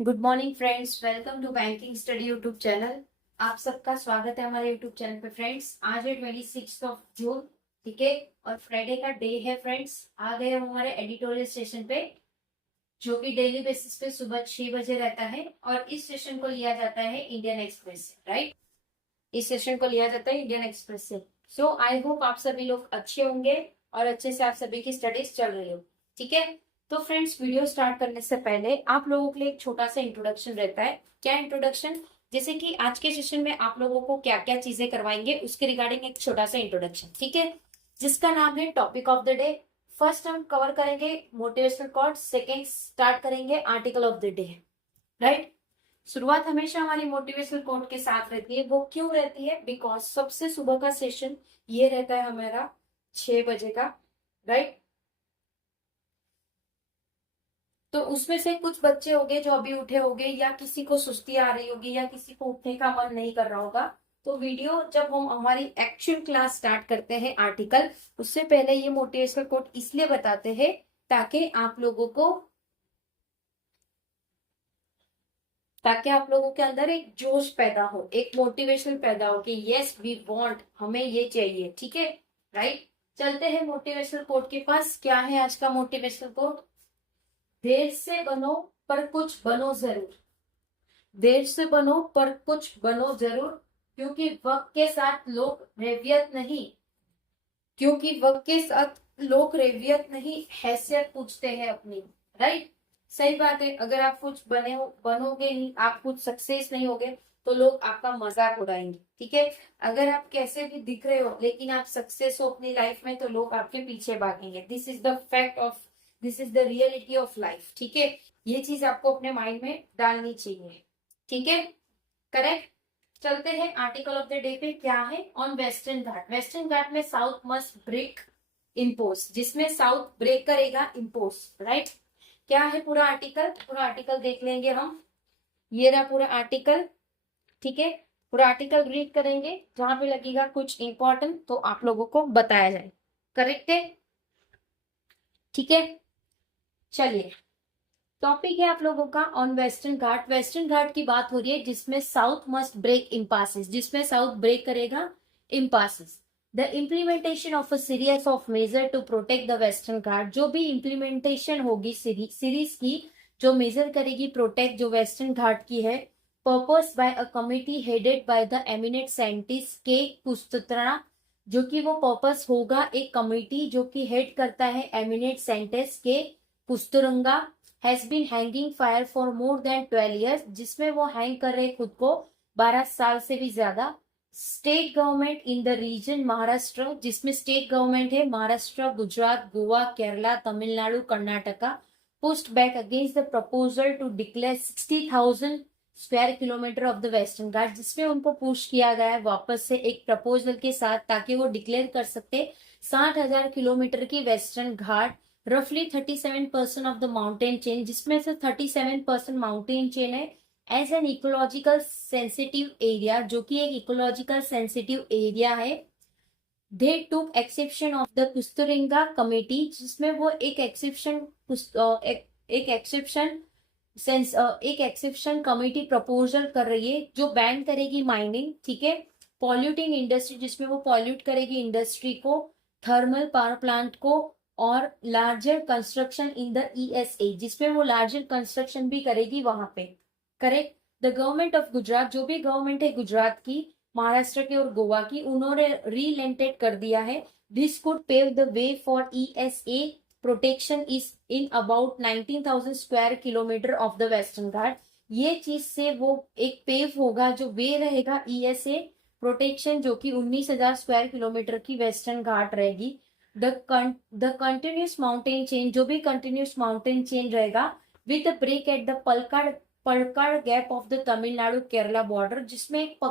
Good morning friends, welcome to banking study YouTube channel. आप सबका स्वागत है हमारे यूट्यूब चैनल पे। फ्रेंड्स, आज है 26 जून, ठीक है, और फ्राइडे का डे है। फ्रेंड्स, आ गए हम हमारे एडिटोरियल सेशन पे, जो कि डेली बेसिस पे सुबह 6 बजे रहता है, और इस सेशन को लिया जाता है इंडियन एक्सप्रेस से। राइट, इस सेशन को लिया जाता है इंडियन एक्सप्रेस से। सो आई होप आप सभी लोग अच्छे होंगे और अच्छे से आप सभी की स्टडीज चल रही हो, ठीक है। तो फ्रेंड्स, वीडियो स्टार्ट करने से पहले आप लोगों के लिए एक छोटा सा इंट्रोडक्शन रहता है। क्या इंट्रोडक्शन? जैसे कि आज के सेशन में आप लोगों को क्या क्या चीजें करवाएंगे उसके रिगार्डिंग एक छोटा सा इंट्रोडक्शन, ठीक है, जिसका नाम है topic of the day. First हम कवर करेंगे मोटिवेशनल कोट, सेकेंड स्टार्ट करेंगे article of the day. Right, शुरुआत हमेशा हमारी मोटिवेशनल कोट के साथ रहती है। वो क्यों रहती है? बिकॉज सबसे सुबह का सेशन ये रहता है हमारा 6 बजे का। राइट, तो उसमें से कुछ बच्चे होंगे जो अभी उठे होंगे, या किसी को सुस्ती आ रही होगी, या किसी को उठने का मन नहीं कर रहा होगा। तो वीडियो जब हम हमारी एक्चुअल क्लास स्टार्ट करते हैं आर्टिकल, उससे पहले ये मोटिवेशनल कोट इसलिए बताते हैं ताकि आप लोगों के अंदर एक जोश पैदा हो, एक मोटिवेशन पैदा हो कि यस वी वांट, हमें ये चाहिए, ठीक है। राइट, चलते हैं मोटिवेशनल कोट के पास। क्या है आज का मोटिवेशनल कोट? देर से बनो पर कुछ बनो जरूर। देर से बनो पर कुछ बनो जरूर, क्योंकि वक्त के साथ लोग रैवियत नहीं क्योंकि वक्त के साथ लोग रैवियत नहीं, हैसियत पूछते हैं अपनी। राइट, सही बात है। अगर आप कुछ बनोगे नहीं, आप कुछ सक्सेस नहीं होगे, तो लोग आपका मजाक उड़ाएंगे, ठीक है। अगर आप कैसे भी दिख रहे हो लेकिन आप सक्सेस हो अपनी लाइफ में, तो लोग आपके पीछे भागेंगे। This is the reality of life, ठीक है। ये चीज आपको अपने माइंड में डालनी चाहिए, ठीक है, करेक्ट। चलते हैं आर्टिकल ऑफ द डे पे। क्या है? On western Ghat. वेस्टर्न घाट में साउथ मस्ट ब्रेक इम्पोज, जिसमें साउथ ब्रेक करेगा इम्पोज। राइट, क्या है पूरा आर्टिकल? पूरा आर्टिकल देख लेंगे हम। ये रहा पूरा आर्टिकल, ठीक है। पूरा आर्टिकल रीड करेंगे, जहां पे लगेगा कुछ इंपॉर्टेंट तो आप लोगों को बताया जाए। करेक्ट है, ठीक है। चलिए, टॉपिक है आप लोगों का ऑन वेस्टर्न घाट। वेस्टर्न घाट की बात हो रही है, जिसमें साउथ मस्ट ब्रेक इम्पासेस, जिसमें साउथ ब्रेक करेगा impasses. The implementation of a series of measure to protect the western Ghat. जो भी इम्प्लीमेंटेशन होगी सीरीज की, जो मेजर करेगी प्रोटेक्ट जो वेस्टर्न घाट की है, purpose bye a committee headed by the eminent scientist के कुस्तुत्रा। जो कि वो पर्पस होगा एक कमिटी जो कि हेड करता है eminent scientist K Kasturiranga, has been hanging fire for more than 12 years, जिसमें वो हैंग कर रहे खुद को 12 साल से भी ज्यादा। State government in the region Maharashtra, जिसमें स्टेट गवर्नमेंट है Maharashtra, Gujarat, Goa, Kerala, Tamil Nadu, Karnataka, pushed back against the proposal to declare 60,000 square kilometre of the western Ghat, जिसमें उनको पुश किया गया है वापस से एक प्रपोजल के साथ, ताकि वो डिक्लेयर कर सकते 60,000 किलोमीटर की वेस्टर्न घाट, रफली 37% ऑफ द माउंटेन चेन, जिसमें से 37% माउंटेन चेन है, as an ecological sensitive area, जो कि एक इकोलॉजिकल सेंसिटिव एरिया है। They took exception of the Kasturiranga committee, जिसमें वो एक एक्सेप्शन एक एक्सेप्शन कमेटी प्रपोजल कर रही है, जो बैन करेगी माइनिंग, ठीक है, पॉल्यूटिंग इंडस्ट्री, जिसमें वो पॉल्यूट करेगी इंडस्ट्री को, थर्मल पावर प्लांट को, और larger construction in the ESA, जिसमें वो लार्जर कंस्ट्रक्शन भी करेगी वहां पे। Correct. The government of Gujarat, जो भी गवर्नमेंट है गुजरात की, महाराष्ट्र की और गोवा की, उन्होंने रीलेंटेड कर दिया है। This could pave the way for ESA protection is in about 19,000 square kilometre of the western Ghat. ये चीज से वो एक पेव होगा, जो वे रहेगा ईएसए प्रोटेक्शन, जो कि 19,000 स्क्वायर किलोमीटर की वेस्टर्न घाट रहेगी। द कंटिन्यूस माउंटेन चेन, जो भी कंटिन्यूस माउंटेन चेन रहेगा, with break at the Palakkad gap of the Tamil Nadu Kerala border, जिसमें एक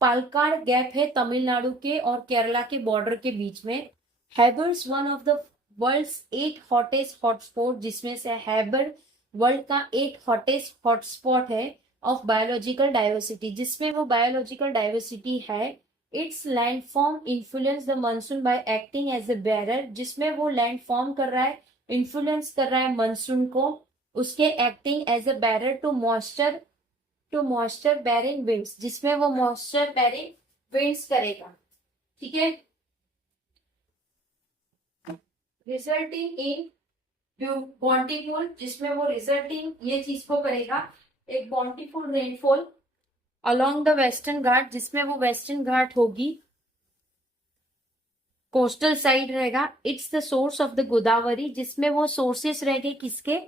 पालक्काड गैप है तमिलनाडु के और केरला के बॉर्डर के बीच में। Harbours one of the world's 8 hottest hotspot, जिसमें से हैबर वर्ल्ड का 8 हॉटेस्ट हॉटस्पॉट है ऑफ बायोलॉजिकल डाइवर्सिटी, जिसमें वो बायोलॉजिकल डाइवर्सिटी है। Its landform influence the monsoon by acting as a barrier, जिसमें वो लैंड फॉर्म कर रहा है, इन्फ्लुएंस कर रहा है मानसून को, उसके acting as a barrier to moisture bearing winds, जिसमें वो मॉइस्चर बेरिंग विंड्स करेगा, ठीक है। रिजल्टिंग इन बॉन्टीफुल, जिसमें वो रिजल्टिंग ये चीज को करेगा, एक बॉन्टीफुल rainfall along the western Ghat, जिसमें वो वेस्टर्न घाट होगी, कोस्टल साइड रहेगा। It's the source of the Godavari, जिसमें वो सोर्सेस रहेंगे किसके,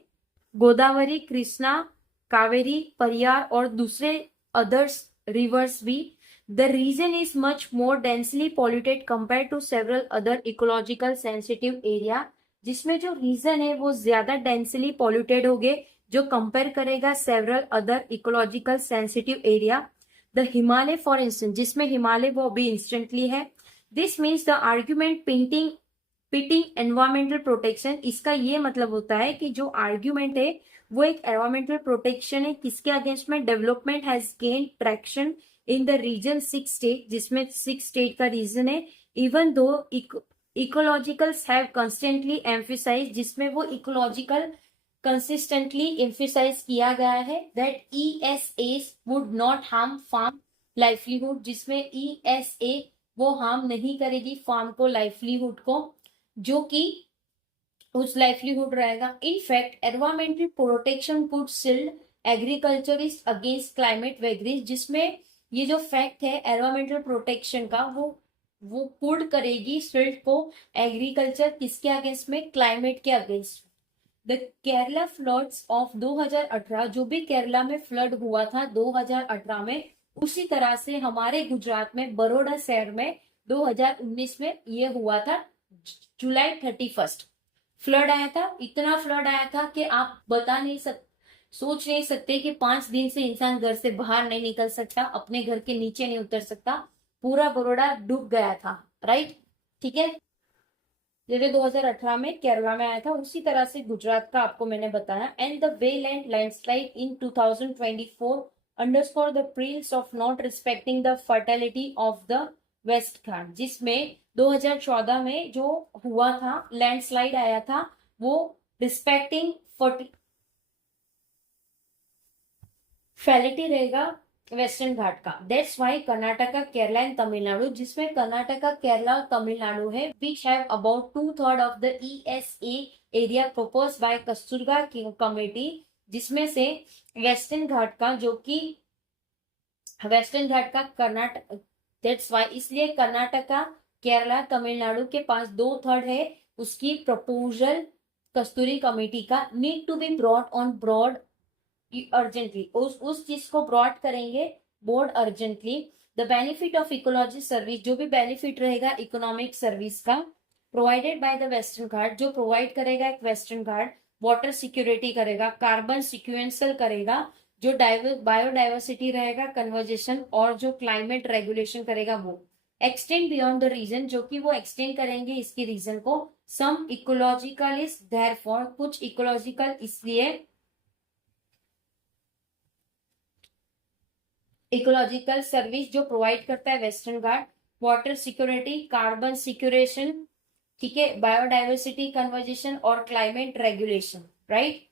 गोदावरी, कृष्णा, कावेरी, परियार और दूसरे अदर्स रिवर्स भी। The region is much more densely polluted compare to several other ecological sensitive area, जिसमें जो रीजन है वो ज्यादा डेंसली पॉल्यूटेड हो गए जो कंपेयर करेगा several other ecological sensitive area. The Himalaya for instance, जिसमें हिमालय वो भी इंस्टेंटली है। This means the argument pitting environmental protection, इसका ये मतलब होता है कि जो आर्ग्यूमेंट है वो एक एनवायरमेंटल प्रोटेक्शन है, किसके अगेंस्ट में, development has gain traction in the region 6 state, जिसमें 6 स्टेट का रीजन है। Even though इकोलॉजिकल्स have constantly emphasise, जिसमें वो इकोलॉजिकल कंसिस्टेंटली एम्फिसाइज किया गया है that ESAs would not harm farm livelihood, जिसमें ESA वो हार्म नहीं करेगी फार्म को, लाइवलीहुड को, जो कि उस लाइवलीहुड रहेगा। In fact environmental protection could shield agriculturist against climate vagaries, जिसमें ये जो फैक्ट है एनवायरमेंटल प्रोटेक्शन का, वो कुड करेगी शिल्ड को एग्रीकल्चर किसके अगेंस्ट में, क्लाइमेट के against. The Kerala floods of 2018, जो भी केरला में फ्लड हुआ था 2018 में, उसी तरह से हमारे गुजरात में बड़ौदा शहर में 2019 में ये हुआ था, जुलाई 31 फ्लड आया था। इतना फ्लड आया था कि आप बता नहीं सकते, सोच नहीं सकते कि 5 दिन से इंसान घर से बाहर नहीं निकल सकता, अपने घर के नीचे नहीं उतर सकता, पूरा बड़ौदा डूब गया था, राइट, ठीक है। जैसे 2018 में केरला में आया था, उसी तरह से गुजरात का आपको मैंने बताया। And the Wayanad landslide in 2024 underscore the price of not respecting the fertility of the west Ghat, जिसमें 2014 में जो हुआ था लैंडस्लाइड आया था, वो रिस्पेक्टिंग फर्टिलिटी रहेगा वेस्टर्न घाट का। That's why Karnataka, Kerala and Tamil Nadu, जिसमें कर्नाटका, केरला और तमिलनाडु है, which have about 2/3 of the ESA area propose by Kasturba committee, जिसमें से वेस्टर्न घाट का, जो कि वेस्टर्न घाट का कर्नाटक, दैट्स वाई, इसलिए कर्नाटका, केरला, तमिलनाडु के पास 2/3 है उसकी प्रपोजल कस्तूरी कमेटी का, need to be brought on broad urgently, उस चीज को ब्रॉड करेंगे board urgently. The benefit of ecology service, जो भी बेनिफिट रहेगा इकोनॉमिक सर्विस का, provided by the western Ghat, जो प्रोवाइड करेगा एक वेस्टर्न घाट, वाटर सिक्योरिटी करेगा, कार्बन सिक्वेंसल करेगा, जो बायोडाइवर्सिटी रहेगा, कन्वर्जेशन, और जो क्लाइमेट रेगुलेशन करेगा वो। एक्सटेंड बियॉन्ड द रीजन, जो कि वो एक्सटेंड करेंगे इसकी रीजन को। सम इकोलॉजिकल इज देयरफॉर, कुछ इकोलॉजिकल इसलिए, इकोलॉजिकल सर्विस जो प्रोवाइड करता है Western Ghat, water security, carbon sequestration, ठीक है, बायोडाइवर्सिटी कन्वर्जेशन और climate regulation, right.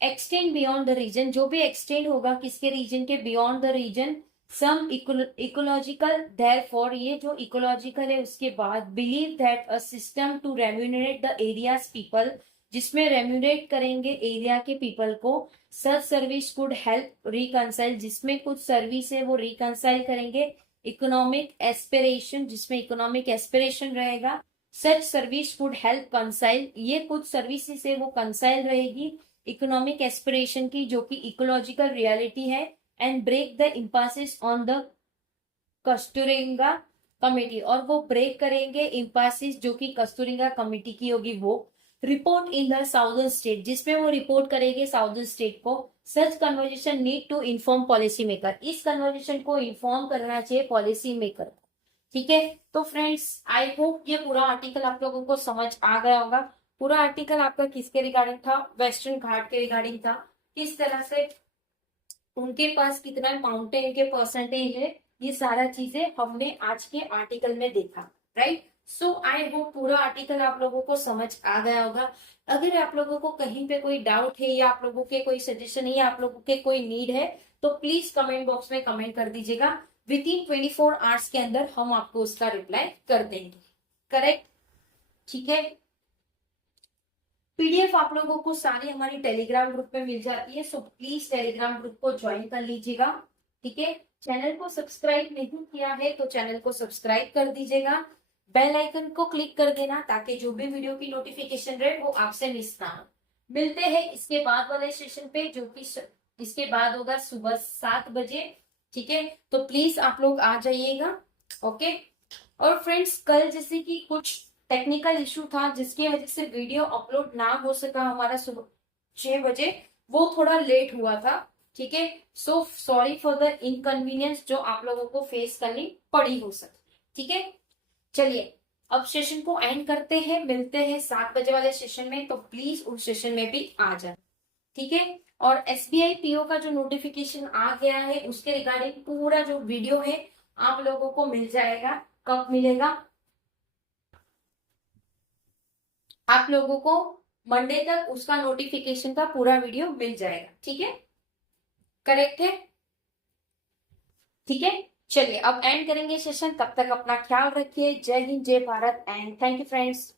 Extend beyond the region, जो भी एक्सटेंड होगा किसके रीजन के, beyond the region. Some ecological, therefore, ये जो इकोलॉजिकल है उसके बाद, believe that a system to remunerate the areas people, जिसमें रेम्यूनरेट करेंगे एरिया के पीपल को। सच सर्विस कुड हेल्प रिकंसाइल, जिसमें कुछ सर्विस है वो रिकंसाइल करेंगे इकोनॉमिक एस्पिरेशन, जिसमें इकोनॉमिक एस्पिरेशन रहेगा। सच सर्विस कुड हेल्प कंसाइल, ये कुछ सर्विसेज है वो कंसाइल रहेगी इकोनॉमिक एस्पिरेशन की, जो कि इकोलॉजिकल रियलिटी है। And break the impasses on the Kasturiranga committee, और वो ब्रेक करेंगे इम्पासिस जो कि कस्तूरिंगा कमेटी की होगी वो। Report in the southern state, जिसमें वो रिपोर्ट करेंगे साउदर्न स्टेट को। Such conversation need to inform policy maker, इस कन्वर्जेशन को इन्फॉर्म करना चाहिए पॉलिसी मेकर, ठीक है। तो फ्रेंड्स, आई होप ये पूरा आर्टिकल आप लोगों को समझ आ गया होगा। पूरा आर्टिकल आपका किसके रिगार्डिंग था, वेस्टर्न घाट के रिगार्डिंग था, किस तरह से उनके पास कितना माउंटेन के परसेंटेज है, ये सारा चीजें हमने आज के आर्टिकल में देखा, राइट। सो आई होप पूरा आर्टिकल आप लोगों को समझ आ गया होगा। अगर आप लोगों को कहीं पे कोई डाउट है या आप लोगों के कोई सजेशन है या आप लोगों के कोई नीड है तो प्लीज कमेंट बॉक्स में कमेंट कर दीजिएगा। विद इन 24 आवर्स के अंदर हम आपको उसका रिप्लाई कर देंगे। करेक्ट? ठीक है। पीडीएफ आप लोगों को सारी हमारी टेलीग्राम ग्रुप में मिल जाती है, सो प्लीज टेलीग्राम ग्रुप को ज्वाइन कर लीजिएगा। ठीक है। चैनल को सब्सक्राइब नहीं किया है तो चैनल को सब्सक्राइब कर दीजिएगा। बेल आइकन को क्लिक कर देना ताकि जो भी वीडियो की नोटिफिकेशन रहे वो आपसे मिस ना हो। मिलते हैं इसके बाद वाले सेशन पे, जो कि इसके बाद होगा सुबह 7 बजे। ठीक है, तो प्लीज आप लोग आ जाइएगा। ओके। और फ्रेंड्स, कल जैसे कि कुछ टेक्निकल इशू था जिसकी वजह से वीडियो अपलोड ना हो सका हमारा सुबह 6 बजे, वो थोड़ा लेट हुआ था। ठीक है, so sorry for the inconvenience जो आप लोगों को फेस करनी पड़ी हो सकती। ठीक है, चलिए अब सेशन को एंड करते हैं। मिलते हैं 7 बजे वाले सेशन में, तो प्लीज उस सेशन में भी आ जाए। ठीक है। और एसबीआई पीओ का जो नोटिफिकेशन आ गया है उसके रिगार्डिंग पूरा जो वीडियो है आप लोगों को मिल जाएगा। कब मिलेगा? आप लोगों को मंडे तक उसका नोटिफिकेशन का पूरा वीडियो मिल जाएगा। ठीक है, करेक्ट है? ठीक है, चलिए अब एंड करेंगे सेशन। तब तक अपना ख्याल रखिए। जय हिंद, जय Bharat and thank you friends.